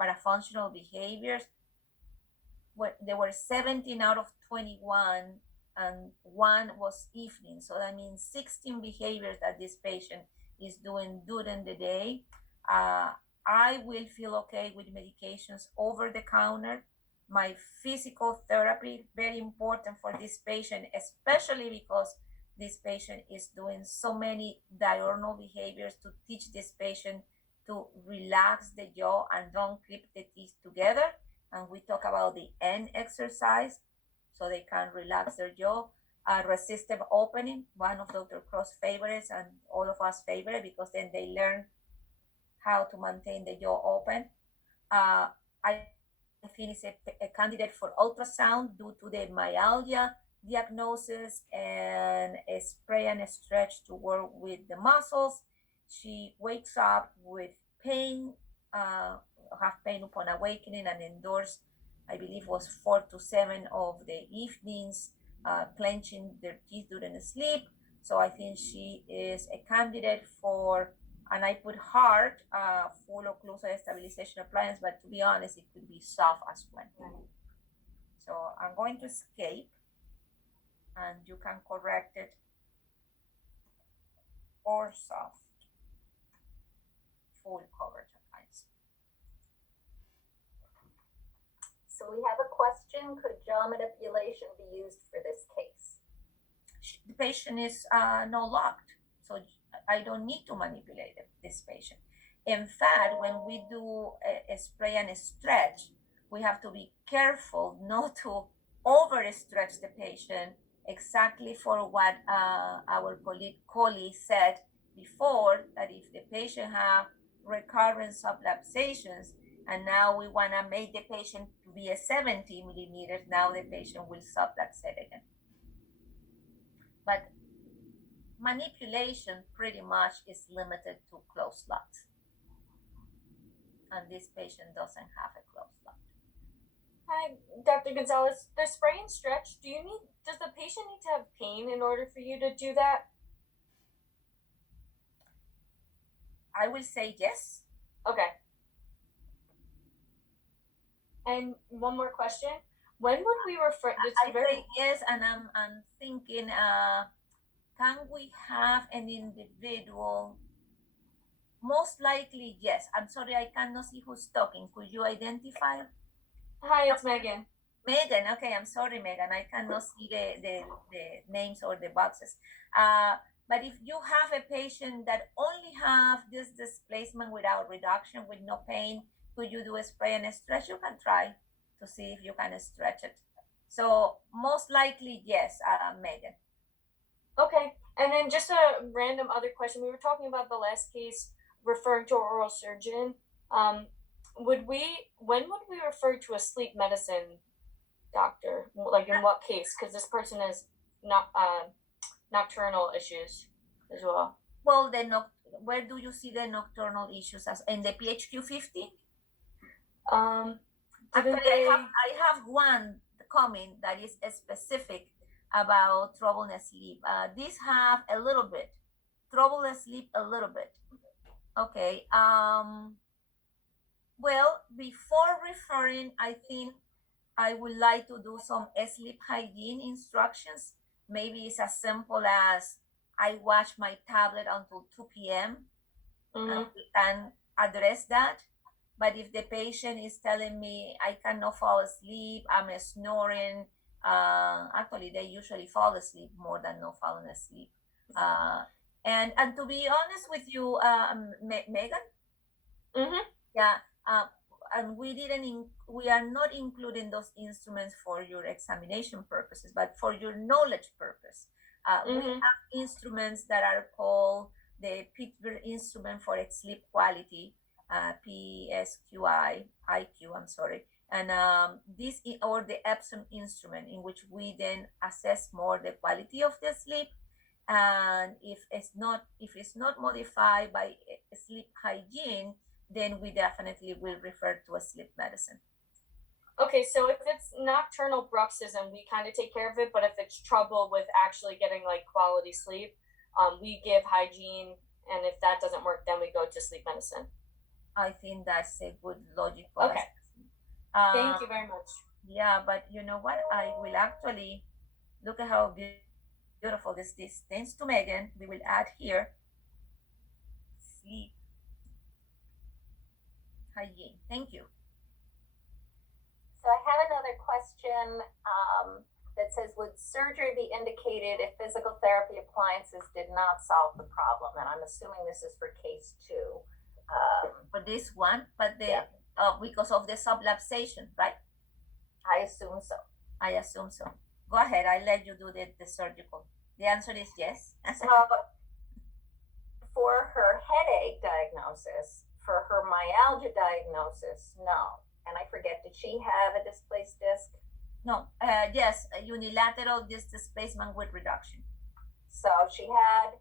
parafunctional behaviors. There were 17 out of 21, and one was evening. So that means 16 behaviors that this patient is doing during the day. I will feel okay with medications over the counter. My physical therapy, very important for this patient, especially because this patient is doing so many diurnal behaviors to teach this patient to relax the jaw and don't clip the teeth together. And we talk about the N exercise so they can relax their jaw. Resistive opening, one of Dr. Cross' favorites and all of us favorite, because then they learn how to maintain the jaw open. I think it's a candidate for ultrasound due to the myalgia diagnosis and a spray and a stretch to work with the muscles. She wakes up with pain, have pain upon awakening, and endorsed, I believe, was 4 to 7 of the evenings, clenching their teeth during sleep. So I think she is a candidate for, and I put hard, full occlusal stabilization appliance, but to be honest, it could be soft as well. So I'm going to escape, and you can correct it, or soft, full coverage appliance. So we have a question: could jaw manipulation be used for this case? The patient is not locked, so I don't need to manipulate this patient. In fact, when we do a spray and a stretch, we have to be careful not to overstretch the patient, exactly for what our colleague said before, that if the patient have recurrent subluxations, and now we want to make the patient to be a 70 millimeters, now the patient will subluxate again. But manipulation pretty much is limited to closed locks. And this patient doesn't have a closed lock. Hi, Dr. Gonzalez. The spray and stretch, does the patient need to have pain in order for you to do that? I will say yes. Okay. And one more question. When would we refer? I say yes, and I'm thinking, can we have an individual? Most likely, yes. I'm sorry, I cannot see who's talking. Could you identify? Hi, it's Megan. Megan, okay, I'm sorry, Megan. I cannot see the names or the boxes. But if you have a patient that only have this displacement without reduction, with no pain, could you do a spray and a stretch? You can try to see if you can stretch it. So most likely, yes, Megan. Okay, and then just a random other question. We were talking about the last case referring to an oral surgeon. When would we refer to a sleep medicine doctor? Like in what case? Because this person has not nocturnal issues as well. Well, where do you see the nocturnal issues? As in the PHQ-50? Actually, I have one coming that is specific about trouble sleep. These have a little bit trouble sleep, a little bit. Okay. Well, before referring, I think I would like to do some sleep hygiene instructions. Maybe it's as simple as I watch my tablet until 2 p.m. And we can address that. But if the patient is telling me I cannot fall asleep, I'm snoring, actually they usually fall asleep more than not falling asleep. And to be honest with you, Megan, yeah, and we are not including those instruments for your examination purposes, but for your knowledge purpose. We have instruments that are called the Pittsburgh Instrument for Sleep Quality, PSQI, IQ, I'm sorry. And this, or the Epsom instrument, in which we then assess more the quality of the sleep. And if it's not modified by sleep hygiene, then we definitely will refer to a sleep medicine. Okay, so if it's nocturnal bruxism, we kind of take care of it, but if it's trouble with actually getting like quality sleep, we give hygiene, and if that doesn't work, then we go to sleep medicine. I think that's a good logical Okay. assessment. Thank you very much. Yeah, but you know what? I will actually look at how beautiful this is. Thanks to Megan, we will add here sleep hygiene. Thank you. So I have another question that says, would surgery be indicated if physical therapy appliances did not solve the problem? And I'm assuming this is for case 2. For this one, but the Yeah. because of the subluxation, right? I assume so. I assume so. Go ahead. I let you do the surgical. The answer is yes. So for her headache diagnosis, for her myalgia diagnosis, no. And I forget, did she have a displaced disc? No. Yes, a unilateral disc displacement with reduction. So she had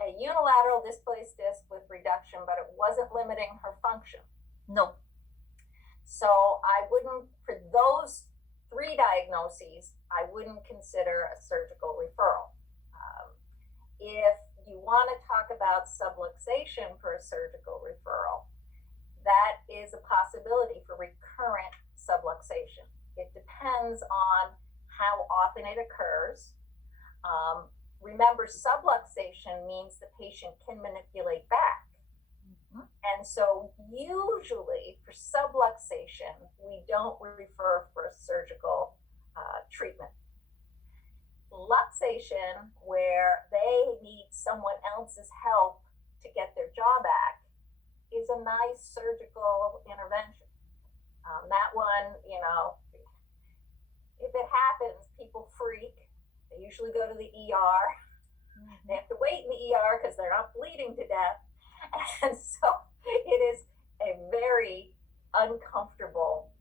a unilateral displaced disc with reduction, but it wasn't limiting her function. No. So I wouldn't, for those 3 diagnoses, I wouldn't consider a surgical referral. If you want to talk about subluxation for a surgical referral, that is a possibility for recurrent subluxation. It depends on how often it occurs. Remember, subluxation means the patient can manipulate back. Mhm. And so usually for subluxation, we don't refer for a surgical treatment. Luxation, where they need someone else's help to get their jaw back, is a nice surgical intervention. That one, you know, if it happens, people freak. They usually go to the ER. They have to wait in the ER because they're not bleeding to death. And so it is a very uncomfortable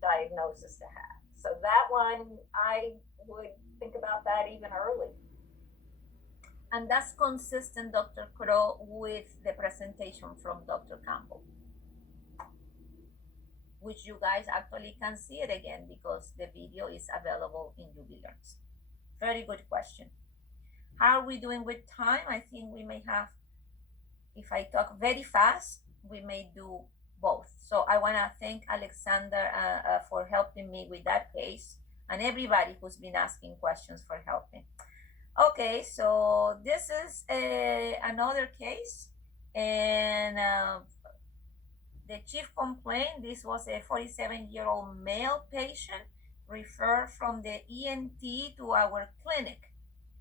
diagnosis to have. So that one, I would think about that even early. And that's consistent, Dr. Crow, with the presentation from Dr. Campbell, which you guys actually can see it again because the video is available in UB Learns. Very good question. How are we doing with time? I think we may have, if I talk very fast, we may do both. So I want to thank Alexander for helping me with that case, and everybody who's been asking questions for helping. Okay, so this is another case, and the chief complaint, this was a 47-year-old male patient referred from the ENT to our clinic.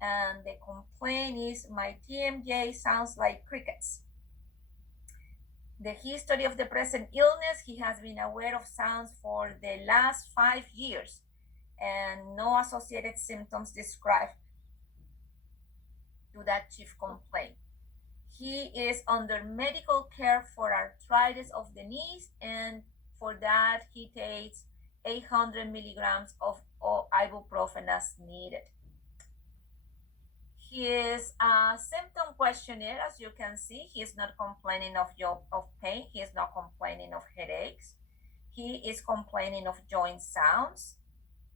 And the complaint is, my TMJ sounds like crickets. The history of the present illness, he has been aware of sounds for the last 5 years and no associated symptoms described to that chief complaint. He is under medical care for arthritis of the knees, and for that he takes 800 milligrams of ibuprofen as needed. His symptom questionnaire, as you can see, he is not complaining of pain. He is not complaining of headaches. He is complaining of joint sounds.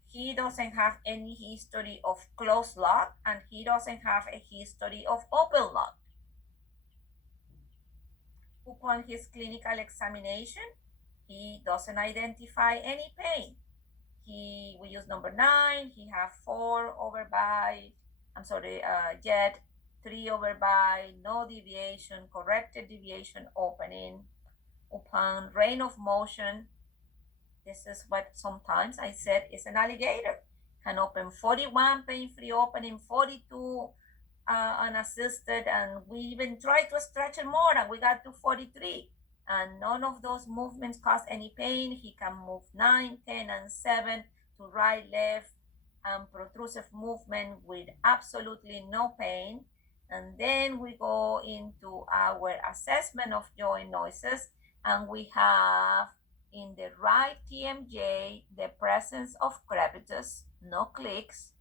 He doesn't have any history of closed lock, and he doesn't have a history of open lock. Upon his clinical examination, he doesn't identify any pain. We use number 9. He have 4 over by, jet, 3 over by, no deviation, corrected deviation opening. Upon range of motion, this is what sometimes I said is an alligator. Can open 41 pain-free opening, 42 unassisted, and we even tried to stretch it more and we got to 43. And none of those movements cause any pain. He can move 9, 10, and 7 to right, left, and protrusive movement with absolutely no pain. And then we go into our assessment of joint noises, and we have in the right TMJ the presence of crepitus, no clicks,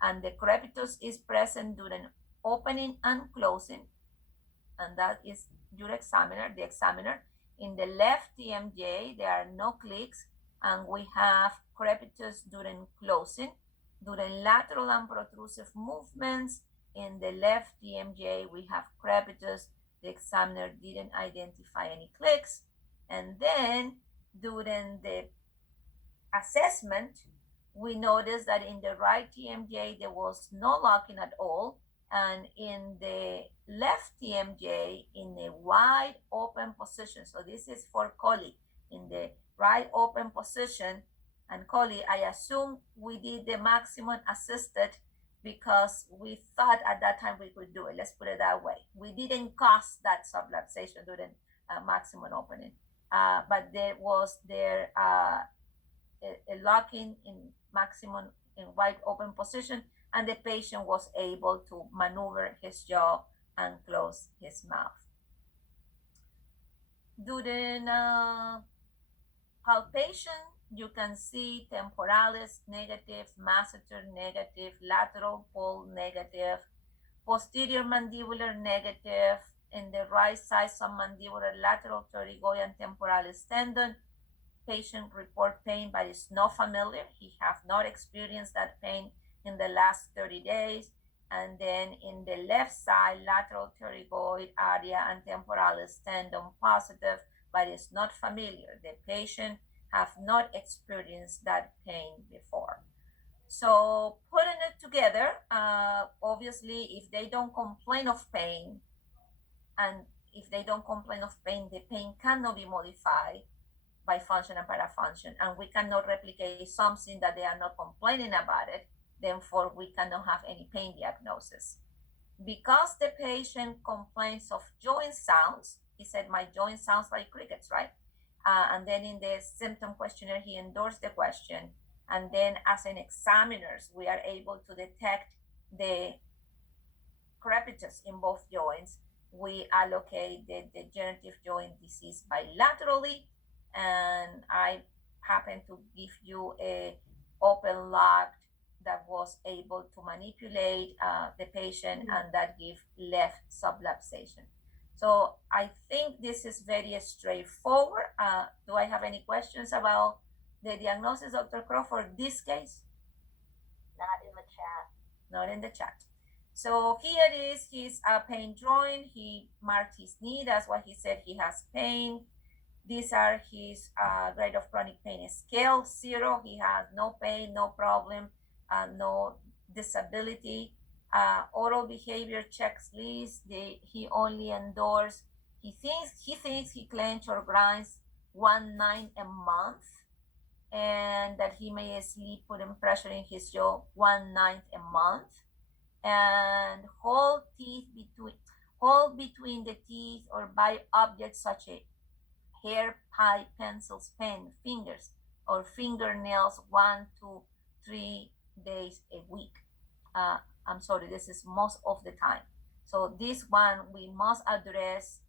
and the crepitus is present during opening and closing, and that is your examiner, the examiner. In the left TMJ, there are no clicks, and we have crepitus during closing. During lateral and protrusive movements, in the left TMJ, we have crepitus. The examiner didn't identify any clicks. And then during the assessment, we noticed that in the right TMJ, there was no locking at all. And in the left TMJ, in a wide open position, so this is for Collie, in the right open position, and Collie, I assume we did the maximum assisted because we thought at that time we could do it. Let's put it that way. We didn't cause that subluxation during maximum opening, but there was a locking in maximum in wide open position, and the patient was able to maneuver his jaw and close his mouth. During palpation, you can see temporalis negative, masseter negative, lateral pole negative, posterior mandibular negative, in the right side submandibular lateral pterygoid and temporalis tendon. Patient report pain, but is not familiar. He have not experienced that pain in the last 30 days. And then in the left side, lateral pterygoid area and temporalis tendon positive, but is not familiar. The patient have not experienced that pain before. So putting it together, obviously, if they don't complain of pain, and if they don't complain of pain, the pain cannot be modified by function and parafunction, and we cannot replicate something that they are not complaining about it, therefore we cannot have any pain diagnosis. Because the patient complains of joint sounds, he said, my joint sounds like crickets, right? And then in the symptom questionnaire, he endorsed the question. And then as an examiners, we are able to detect the crepitus in both joints. We allocate the degenerative joint disease bilaterally, and I happen to give you a open lock that was able to manipulate the patient, and that give left subluxation. So I think this is very straightforward. Do I have any questions about the diagnosis, Dr. Crawford, this case? Not in the chat. Not in the chat. So here is his pain drawing. He marked his knee. That's why he said he has pain. These are his grade of chronic pain scale, 0. He has no pain, no problem, no disability. Oral behavior checklist, he only endorsed, he thinks he clench or grinds 1 9 a month, and that he may sleep putting pressure in his jaw 1/9 a month, and hold between the teeth or by objects such as hair, pie, pencils, pen, fingers, or fingernails 1 to 3 days a week. I'm sorry, this is most of the time. So this one we must address,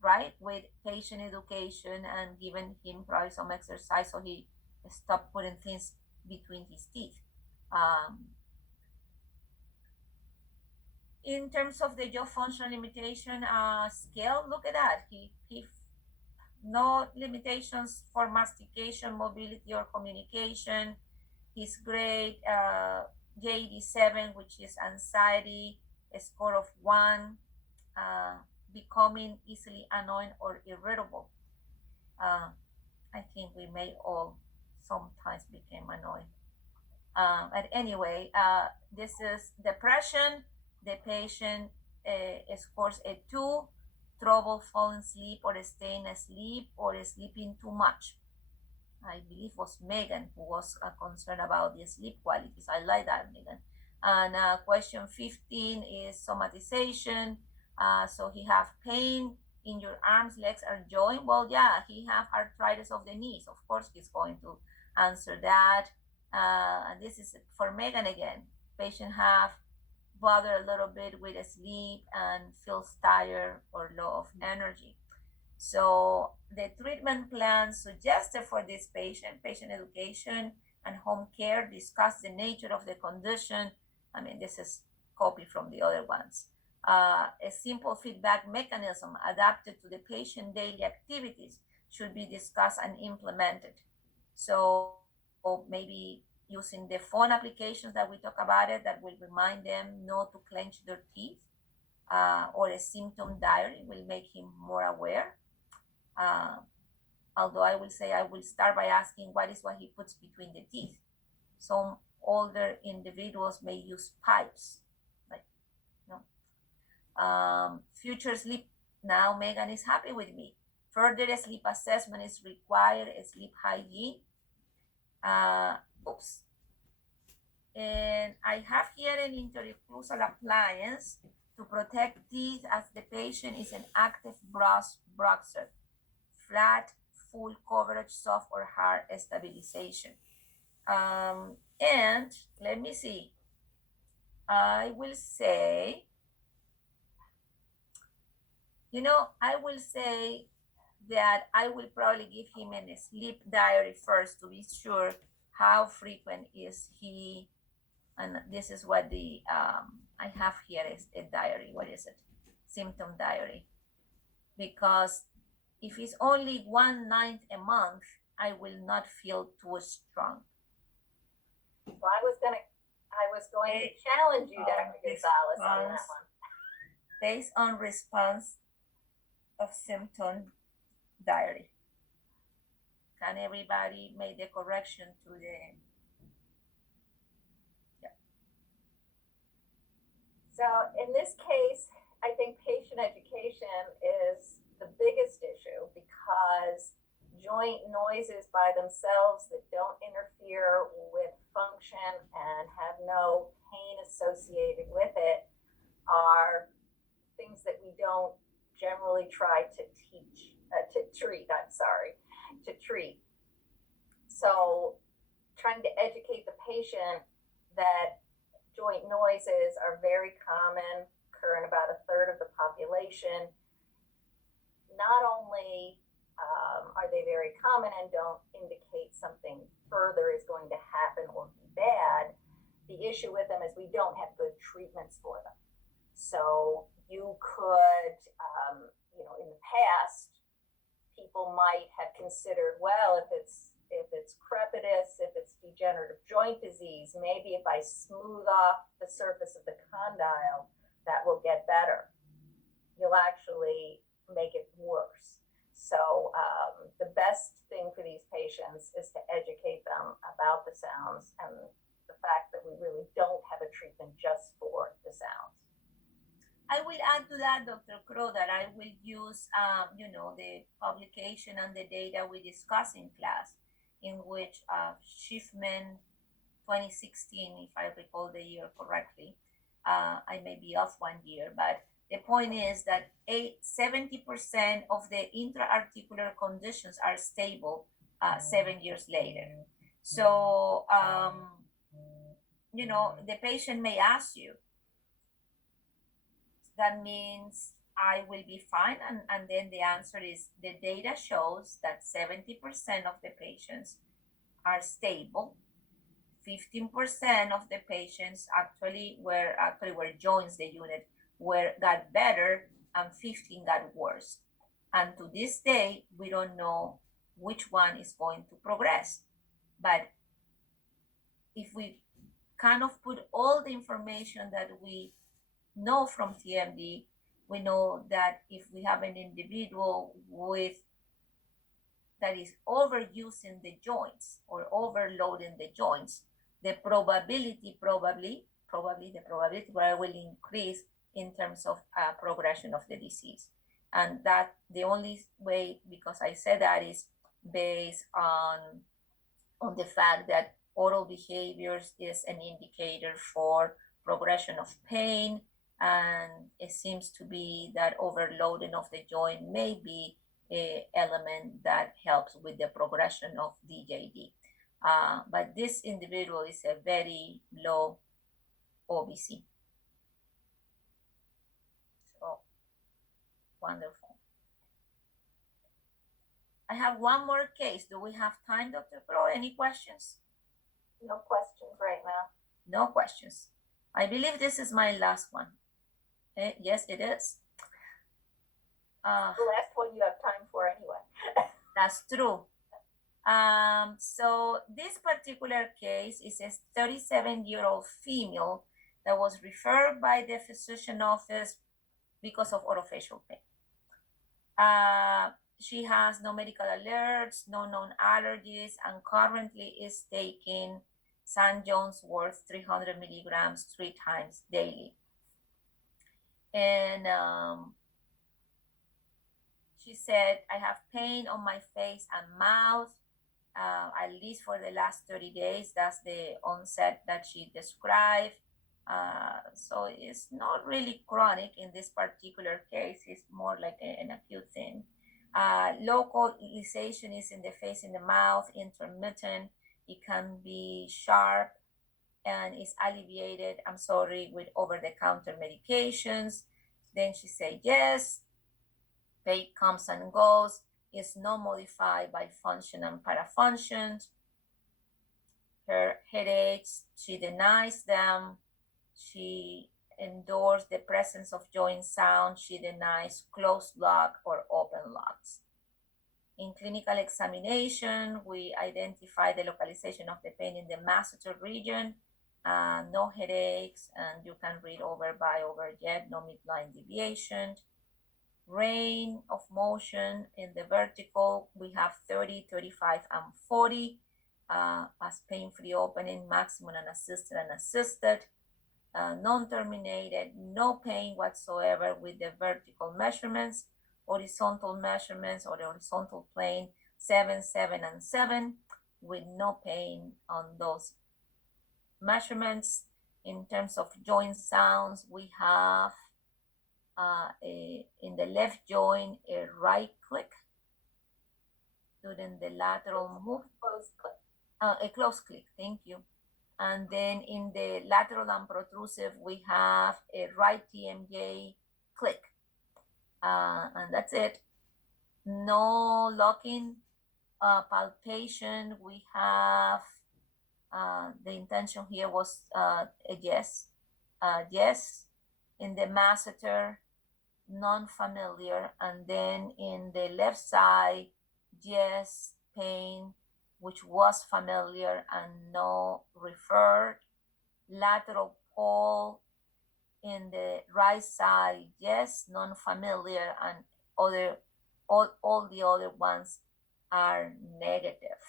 right, with patient education and giving him probably some exercise so he stop putting things between his teeth. In terms of the jaw function limitation scale, look at that. He no limitations for mastication, mobility, or communication. His grade JD7, which is anxiety, a score of 1, becoming easily annoying or irritable. I think we may all sometimes become annoying. But anyway, this is depression. The patient scores a 2, trouble falling asleep or staying asleep or sleeping too much. I believe it was Megan who was concerned about the sleep qualities. I like that, Megan. And question 15 is somatization. So he have pain in your arms, legs, or joint. Well, yeah, he have arthritis of the knees. Of course, he's going to answer that. And this is for Megan again. Patient have bother a little bit with sleep and feels tired or low of energy. So the treatment plan suggested for this patient education and home care, discuss the nature of the condition. I mean, this is copy from the other ones. A simple feedback mechanism adapted to the patient daily activities should be discussed and implemented. So maybe using the phone applications that we talk about it, that will remind them not to clench their teeth. or a symptom diary will make him more aware. Although I will say I will start by asking what is what he puts between the teeth. Some older individuals may use pipes, like, you know. Future sleep. Now Megan is happy with me. Further sleep assessment is required. Sleep hygiene. Oops. And I have here an interocclusal appliance to protect teeth as the patient is an active bruxer. Flat, full coverage, soft or hard stabilization. And let me see. I will say, I will say that I will probably give him a sleep diary first to be sure how frequent is he. And this is what the I have here is a diary. What is it? Symptom diary. Because if it's only 1/9 a month, I will not feel too strong. So I was going to challenge you, Dr. Gonzalez, on that one. Based on response of symptom diary. Can everybody make the correction to the? So in this case, I think patient education is the biggest issue because joint noises by themselves that don't interfere with function and have no pain associated with it are things that we don't generally try to treat. So trying to educate the patient that joint noises are very common, occur in about a third of the population. Not only are they very common and don't indicate something further is going to happen or be bad, the issue with them is we don't have good treatments for them. So you could, in the past, people might have considered, well, if it's crepitus, if it's degenerative joint disease, maybe if I smooth off the surface of the condyle, that will get better. You'll actually make it worse. So the best thing for these patients is to educate them about the sounds and the fact that we really don't have a treatment just for the sounds. I will add to that, Dr. Crow, that I will use, the publication and the data we discussed in class, in which Schiffman 2016, if I recall the year correctly, I may be off 1 year, but the point is that 70% of the intra-articular conditions are stable 7 years later. So, the patient may ask you, that means I will be fine. And then the answer is the data shows that 70% of the patients are stable. 15% of the patients actually were joints the unit got better, and 15 got worse. And to this day, we don't know which one is going to progress. But if we kind of put all the information that we know from TMD, we know that if we have an individual that is overusing the joints or overloading the joints, the probability will increase in terms of progression of the disease. And that the only way, because I said that, is based on the fact that oral behaviors is an indicator for progression of pain, and it seems to be that overloading of the joint may be an element that helps with the progression of DJD. But this individual is a very low OBC. So, wonderful. I have one more case. Do we have time, Dr. Crow? Any questions? No questions right now. No questions. I believe this is my last one. Yes, it is. The last one you have time for anyway. That's true. So this particular case is a 37-year-old female that was referred by the physician office because of orofacial pain. She has no medical alerts, no known allergies, and currently is taking St. John's wort 300 milligrams 3 times daily. And she said, I have pain on my face and mouth, at least for the last 30 days. That's the onset that she described. So it's not really chronic in this particular case. It's more like an acute thing. Localization is in the face, in the mouth, intermittent. It can be sharp and is alleviated, with over-the-counter medications. Then she said yes. Pain comes and goes. Is not modified by function and parafunctions. Her headaches, she denies them. She endorsed the presence of joint sound. She denies closed lock or open locks. In clinical examination, we identify the localization of the pain in the masseter region, no headaches, and you can read over jet, no midline deviation. Range of motion in the vertical, we have 30, 35, and 40 as pain-free opening, maximum unassisted and assisted. Non-terminated, no pain whatsoever with the vertical measurements, horizontal measurements or the horizontal plane 7, 7, and 7 with no pain on those measurements. In terms of joint sounds, we have in the left joint a right click during the lateral move. Close click. A close click, thank you. And then in the lateral and protrusive, we have a right TMJ click. And that's it. No locking, palpation. We have, the intention here was a yes. Yes. In the masseter, non-familiar. And then in the left side, yes, pain, which was familiar and no referred. Lateral pole in the right side, yes, non-familiar, and all the other ones are negative.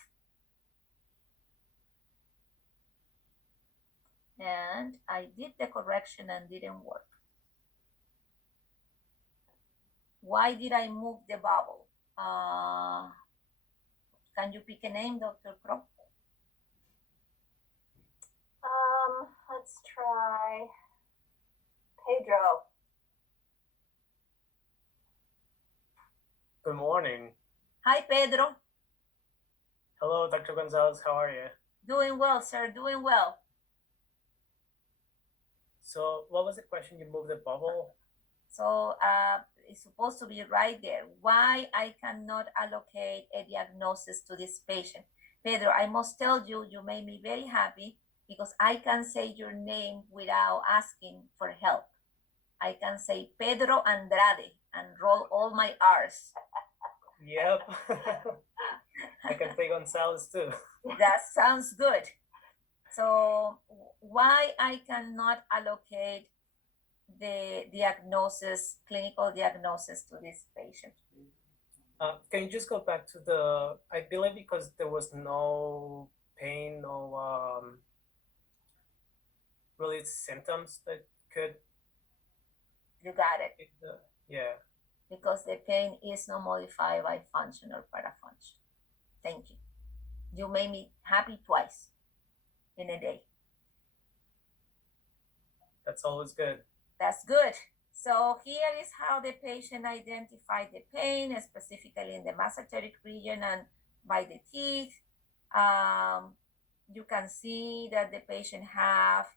And I did the correction and didn't work. Why did I move the bubble? Can you pick a name, Dr. Crow? Let's try Pedro. Good morning. Hi, Pedro. Hello, Dr. Gonzalez. How are you? Doing well, sir. Doing well. So, what was the question? You moved the bubble? So it's supposed to be right there. Why I cannot allocate a diagnosis to this patient? Pedro, I must tell you, you made me very happy because I can say your name without asking for help. I can say Pedro Andrade and roll all my R's. Yep. I can say Gonzalez too. That sounds good. So why I cannot allocate the diagnosis, clinical diagnosis to this patient? Can you just go back to the, I believe because there was no pain, no really symptoms that could, You got it. yeah. Because the pain is not modified by function or parafunction. Thank you. You made me happy twice in a day. That's always good. That's good. So here is how the patient identified the pain, specifically in the masseteric region and by the teeth. You can see that the patient have,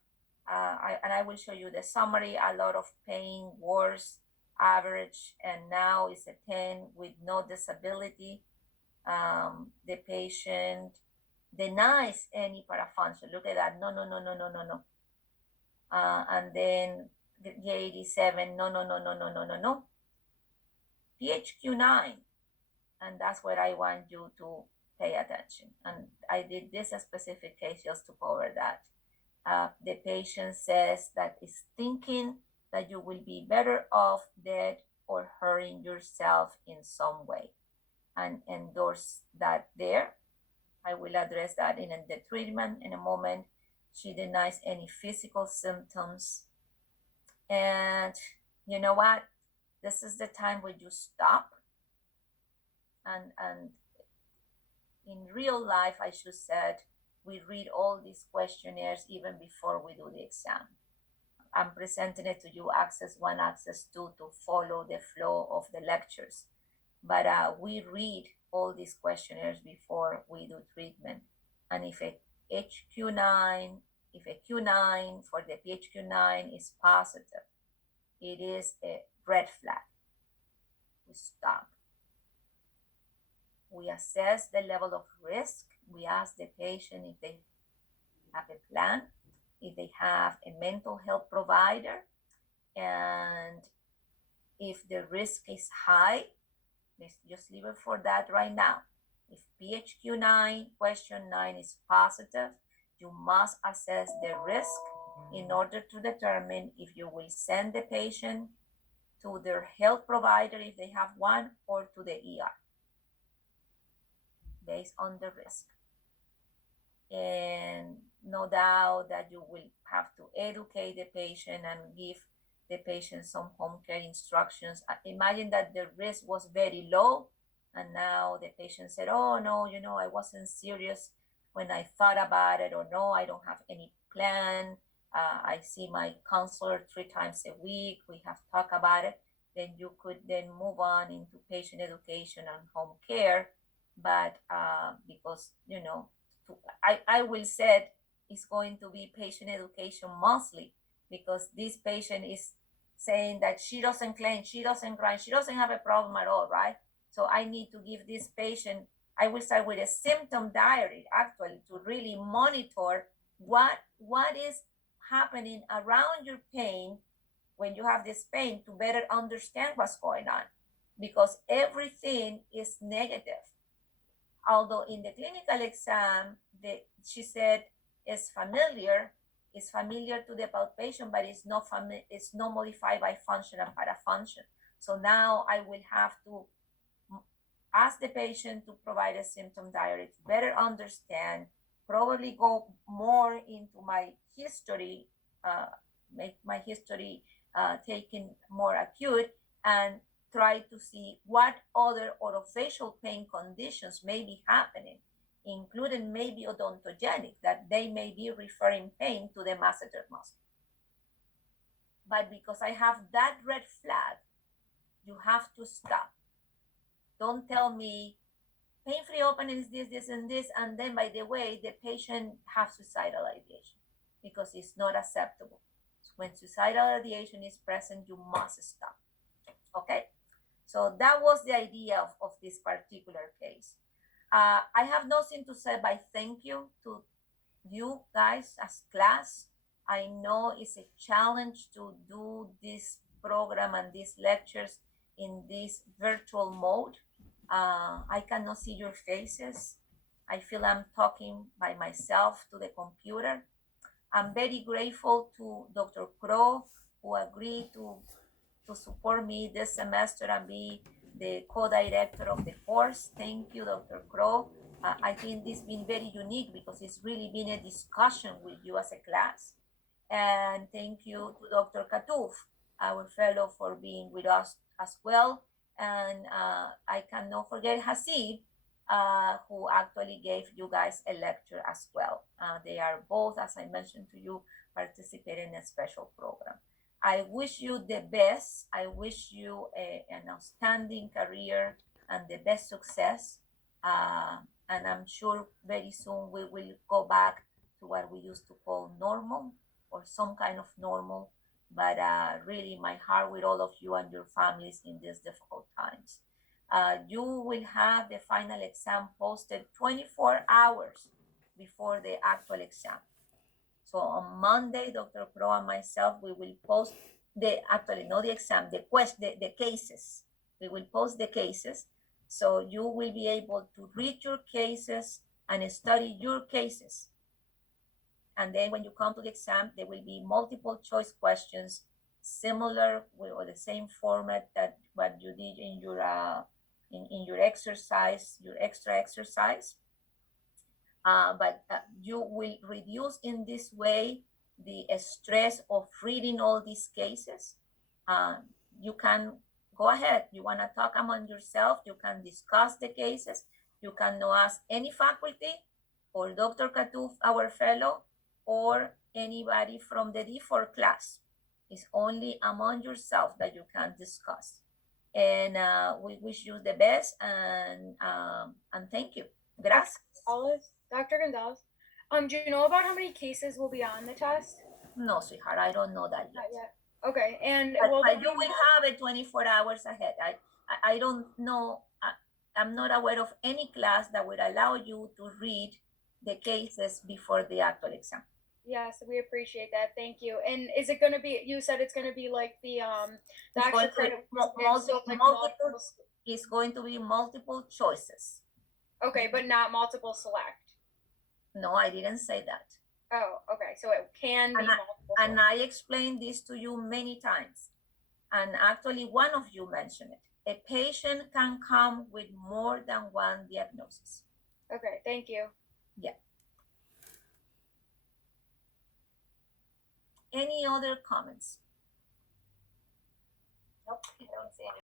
and I will show you the summary, a lot of pain, worse, average, and now it's a 10 with no disability. The patient denies any parafunction. Look at that. No. And then the 87, no. PHQ-9, and that's where I want you to pay attention. And I did this specific case just to cover that. The patient says that is thinking that you will be better off dead or hurting yourself in some way, and endorse that there. I will address that in the treatment in a moment. She denies any physical symptoms. And you know what? This is the time where you stop. And in real life, I should said, we read all these questionnaires even before we do the exam. I'm presenting it to you, Access 1, Access 2, to follow the flow of the lectures. But we read all these questionnaires before we do treatment. And if a HQ9, if a Q9 for the PHQ9 is positive, it is a red flag. We stop. We assess the level of risk. We ask the patient if they have a plan, if they have a mental health provider, and if the risk is high, let's just leave it for that right now. If PHQ9, question 9 is positive, you must assess the risk in order to determine if you will send the patient to their health provider if they have one, or to the ER, based on the risk. And no doubt that you will have to educate the patient and give the patient some home care instructions. Imagine that the risk was very low, and now the patient said, oh no, I wasn't serious when I thought about it, or no, I don't have any plan. I see my counselor 3 times a week. We have talked about it. Then you could then move on into patient education and home care. But because, I will say it's going to be patient education mostly, because this patient is saying that she doesn't claim, she doesn't cry, she doesn't have a problem at all, right? So I need to give this patient, I will start with a symptom diary, actually, to really monitor what is happening around your pain when you have this pain, to better understand what's going on, because everything is negative. Although in the clinical exam, she said is familiar to the palpation, but it's not modified by function and parafunction. So now I will have to ask the patient to provide a symptom diary to better understand, probably go more into my history, make my history taken more acute, and try to see what other orofacial pain conditions may be happening, including maybe odontogenic, that they may be referring pain to the masseter muscle. But because I have that red flag, you have to stop. Don't tell me pain-free opening is this, and this, and then, by the way, the patient has suicidal ideation, because it's not acceptable. So when suicidal ideation is present, you must stop. Okay? So that was the idea of this particular case. I have nothing to say but thank you to you guys as class. I know it's a challenge to do this program and these lectures in this virtual mode. I cannot see your faces. I feel I'm talking by myself to the computer. I'm very grateful to Dr. Crow, who agreed to support me this semester and be the co-director of the course. Thank you, Dr. Crow. I think this has been very unique, because it's really been a discussion with you as a class. And thank you to Dr. Katouf, our fellow, for being with us as well. And I cannot forget Hasib, who actually gave you guys a lecture as well. They are both, as I mentioned to you, participating in a special program. I wish you the best. I wish you an outstanding career and the best success. And I'm sure very soon we will go back to what we used to call normal, or some kind of normal. But really, my heart with all of you and your families in these difficult times. You will have the final exam posted 24 hours before the actual exam. So on Monday, Dr. Crow and myself, we will post not the exam, the cases. We will post the cases. So you will be able to read your cases and study your cases. And then when you come to the exam, there will be multiple choice questions similar or the same format that what you did in your exercise, your extra exercise. But you will reduce in this way the stress of reading all these cases. You can go ahead. You want to talk among yourself. You can discuss the cases. You can now ask any faculty or Dr. Katuf, our fellow, or anybody from the D4 class. It's only among yourself that you can discuss. And we wish you the best and thank you. Gracias. Dr. Gonzalez, do you know about how many cases will be on the test? No, sweetheart, I don't know that Not yet. yet. Okay, and But, will but there you be will have it 24 hours ahead. I don't know. I'm not aware of any class that would allow you to read the cases before the actual exam. Yes, we appreciate that. Thank you. And is it going to be? You said it's going to be like the It's extra going to be credit. it's going to be multiple choices. Okay, but not multiple select. No, I didn't say that. Oh, okay. So it can be multiple. And select. I explained this to you many times. And actually, one of you mentioned it. A patient can come with more than one diagnosis. Okay, thank you. Any other comments? Nope, I don't see any.